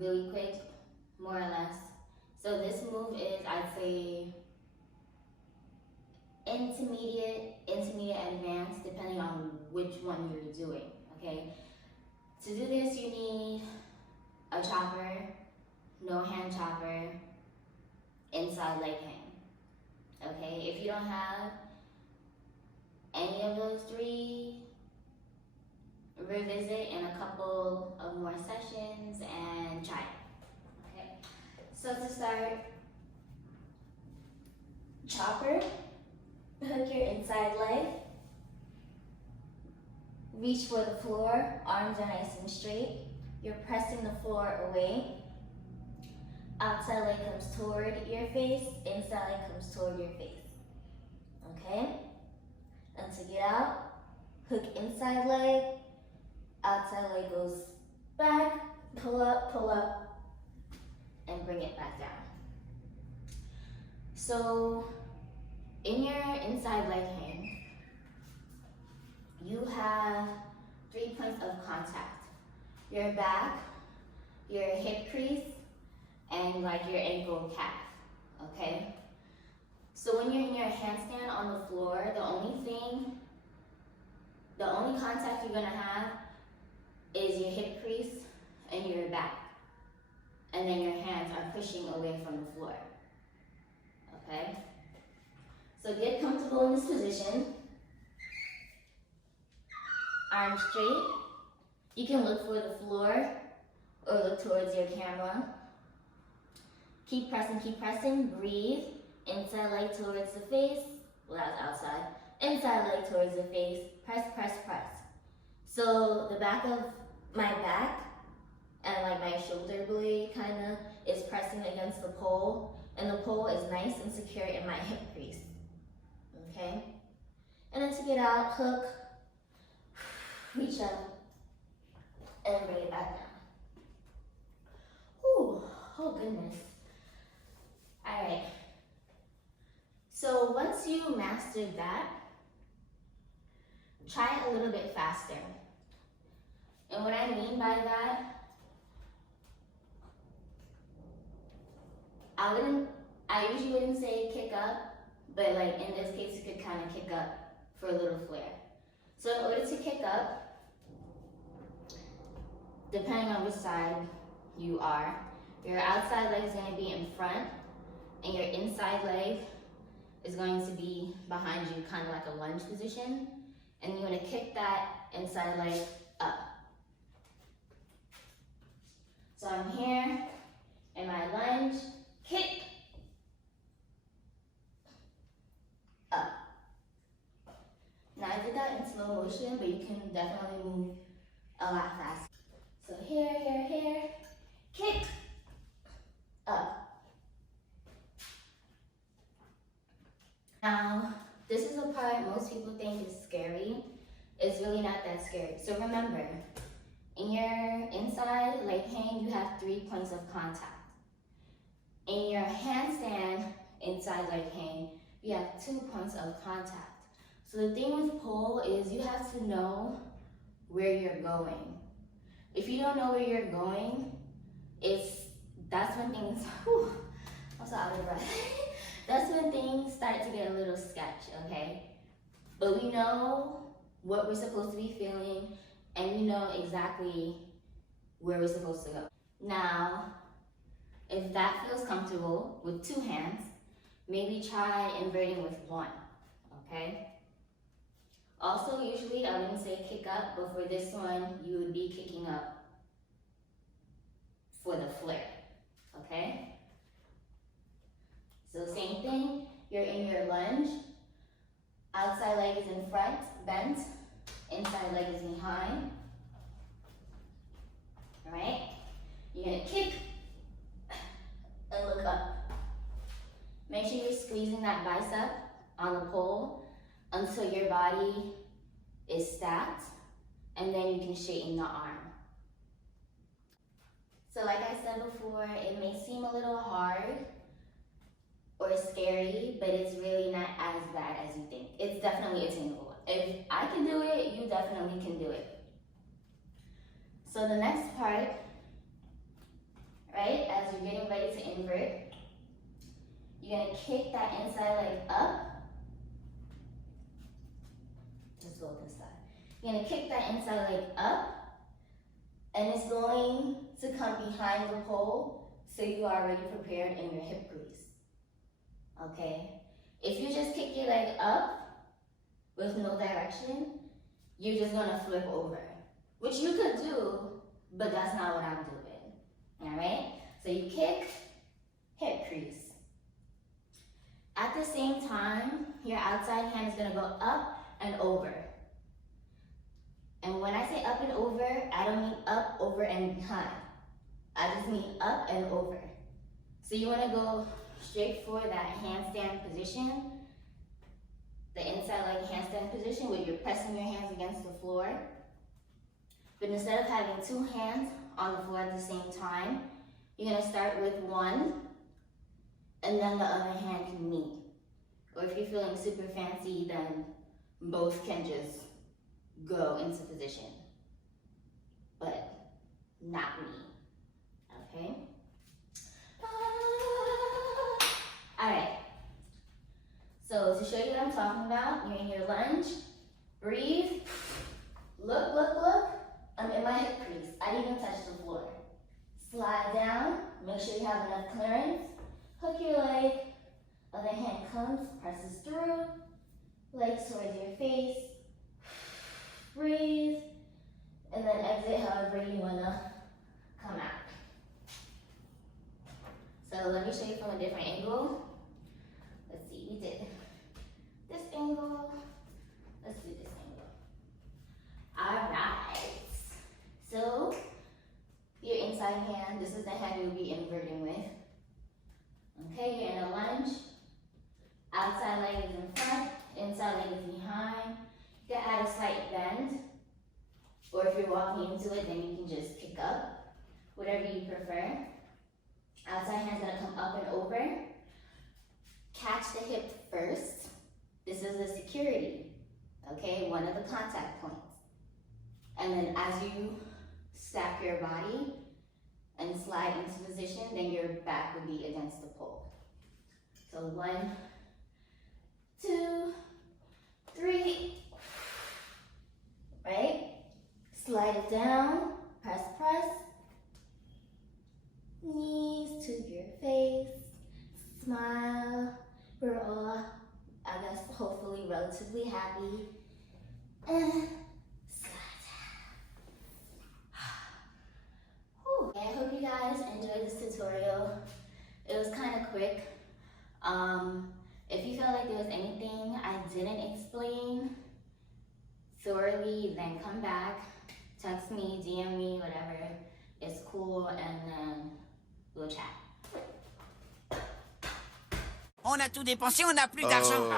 really quick, more or less. So this move is, I'd say, intermediate, advanced, depending on which one you're doing, okay? To do this, you need a chopper, no hand chopper, inside leg hang, okay? If you don't have any of those three, revisit in a couple of more sessions and try it, okay? So to start, chopper, hook your inside leg, reach for the floor, arms are nice and straight. You're pressing the floor away. Outside leg comes toward your face, inside leg comes toward your face, okay? And to get out, hook inside leg, outside leg goes back, pull up, and bring it back down. So, in your inside leg hang, you have 3 points of contact. Your back, your hip crease, and like your ankle calf, okay? So when you're in your handstand on the floor, the only contact you're gonna have is your hip crease and your back. And then your hands are pushing away from the floor, okay? So get comfortable in this position. Arms straight. You can look for the floor or look towards your camera. Keep pressing, breathe. Inside leg towards the face, well that's outside. Inside leg towards the face, press. So the back of my back and like my shoulder blade kinda is pressing against the pole, and the pole is nice and secure in my hip crease, okay? And then to get out, hook, reach up, and bring it back down. Ooh, oh goodness. All right. So once you mastered that, try it a little bit faster. And what I mean by that, I usually wouldn't say kick up, but like in this case, you could kind of kick up for a little flair. So in order to kick up, depending on which side you are, your outside leg is going to be in front, and your inside leg is going to be behind you, kind of like a lunge position. And you're going to kick that inside leg up. So I'm here in my lunge, kick, up. Now I did that in slow motion, but you can definitely move a lot faster. So here, kick, up. Now, this is a part most people think is scary. It's really not that scary. So remember, in your inside leg hang, you have 3 points of contact. In your handstand inside leg hang, you have 2 points of contact. So the thing with pole is you have to know where you're going. If you don't know where you're going, that's when things, whew, I'm so out of breath. That's when things start to get a little sketch, okay? But we know what we're supposed to be feeling, and we know exactly where we're supposed to go. Now, if that feels comfortable with 2 hands, maybe try inverting with 1, okay? Also, usually I wouldn't say kick up, but for this one, you would be kicking up for the flare, okay? So same thing, you're in your lunge, outside leg is in front, bent, inside leg is behind, all right? You're gonna kick and look up. Make sure you're squeezing that bicep on the pole until your body is stacked, and then you can straighten the arm. So like I said before, it may seem a little hard or scary, but it's really not as bad as you think. It's definitely attainable. If I can do it, you definitely can do it. So the next part right? As you're getting ready to invert, you're gonna kick that inside leg up. Let's go this side. You're gonna kick that inside leg up, and it's going to come behind the pole, so you are already prepared in your hip crease. Okay? If you just kick your leg up with no direction, you're just gonna flip over, which you could do, but that's not what I'm doing. All right? So you kick, hip crease. At the same time, your outside hand is gonna go up and over. And when I say up and over, I don't mean up, over, and behind. I just mean up and over. So you wanna go straight for that handstand position, the inside leg handstand position where you're pressing your hands against the floor. But instead of having two hands on the floor at the same time, you're gonna start with one, and then the other hand can meet. Or if you're feeling super fancy, then both can just go into position. But not me, okay? All right, so to show you what I'm talking about, you're in your lunge, breathe, look, look, look. I'm in my hip crease, I didn't even touch the floor. Slide down, make sure you have enough clearance, hook your leg, other hand comes, presses through, legs towards your face, breathe, and then exit however you wanna come out. So let me show you from a different angle. Let's see, we did this angle. Let's do this angle. All right. So your inside hand, this is the hand you'll be inverting with. Okay, you're in a lunge. Outside leg is in front, inside leg is behind. You can add a slight bend, or if you're walking into it, then you can just kick up, whatever you prefer. Outside hand's gonna come up and over. Catch the hip first. This is the security, okay? One of the contact points. And then as you stack your body and slide into position, then your back would be against the pole. So 1, 2, 3, right? Slide it down, press, press. Knees to your face, smile. We're all, I guess, hopefully relatively happy. And slide down. I hope you guys enjoyed this tutorial. It was kind of quick. If you felt like there was anything I didn't explain thoroughly, then come back, text me, DM me, whatever. It's cool, and then we'll chat. On a tout dépensé, on n'a plus d'argent.